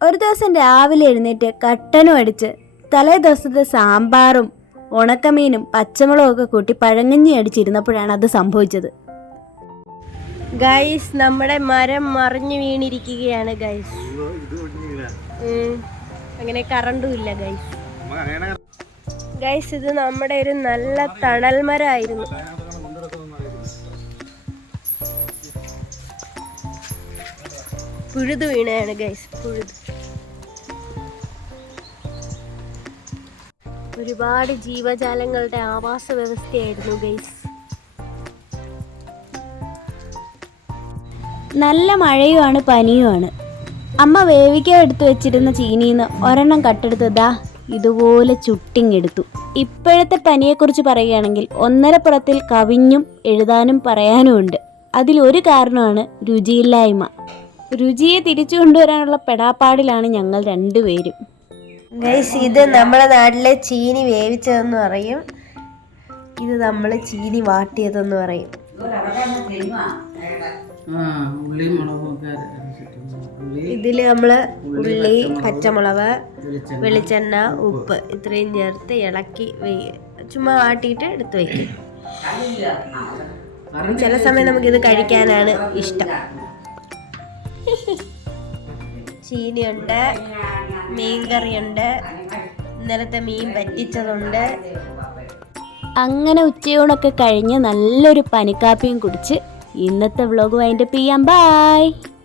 ഒരു ദിവസം രാവിലെ എഴുന്നേറ്റ് കട്ടനും അടിച്ച് തലേ ദിവസത്തെ സാമ്പാറും ഉണക്കമീനും പച്ചമുളകും ഒക്കെ കൂട്ടി പഴങ്ങഞ്ഞി അടിച്ചിരുന്നപ്പോഴാണ് അത് സംഭവിച്ചത്. ഗൈസ് നമ്മുടെ മരം മറിഞ്ഞു വീണിരിക്കുകയാണ് ഗൈസ് അങ്ങനെ കറണ്ടും ഇല്ല ഗൈസ് ഗൈസ് ഇത് നമ്മുടെ ഒരു നല്ല തണൽ മരമായിരുന്നു പുഴുതു വീണയാണ് ഗൈസ് പുഴുത്. ഒരുപാട് ജീവജാലങ്ങളുടെ ആവാസ വ്യവസ്ഥയായിരുന്നു ഗൈസ് നല്ല മഴയുമാണ് പനിയുമാണ്. അമ്മ വേവിക്കാൻ എടുത്തു വെച്ചിരുന്ന ചീനിന്ന് ഒരെണ്ണം കട്ടെടുത്ത് ദാ ഇതുപോലെ ചുട്ടിങ്ങെടുത്തു. ഇപ്പോഴത്തെ പനിയെക്കുറിച്ച് പറയുകയാണെങ്കിൽ ഒന്നരപ്പുറത്തിൽ കവിഞ്ഞും എഴുതാനും പറയാനും ഉണ്ട് അതിലൊരു കാരണമാണ് രുചിയില്ലായ്മ. രുചിയെ തിരിച്ചു കൊണ്ടുവരാനുള്ള പെടാപ്പാടിലാണ് ഞങ്ങൾ രണ്ടുപേരും. ഗൈസ് ഇത് നമ്മുടെ നാട്ടിലെ ചീനി വേവിച്ചതെന്ന് പറയും. ഇത് നമ്മൾ ചീനി വാട്ടിയതെന്ന് പറയും. ഇതിൽ നമ്മൾ ഉള്ളി പച്ചമുളക് വെളിച്ചെണ്ണ ഉപ്പ് ഇത്രയും ചേർത്ത് ഇളക്കി വെയ് ചുമ്മാ വാട്ടിയിട്ട് എടുത്ത് വയ്ക്കും ചില സമയം നമുക്കിത് കഴിക്കാനാണ് ഇഷ്ടം. ചീനിയുണ്ട് മീൻകറിയുണ്ട് ഇന്നലത്തെ മീൻ പറ്റിച്ചതുണ്ട്. അങ്ങനെ ഉച്ചയൂണൊക്കെ കഴിഞ്ഞ് നല്ലൊരു പനിക്കാപ്പിയും കുടിച്ച് ഇന്നത്തെ വ്ലോഗ് വൈൻഡപ്പ് ചെയ്യാം. ബായ്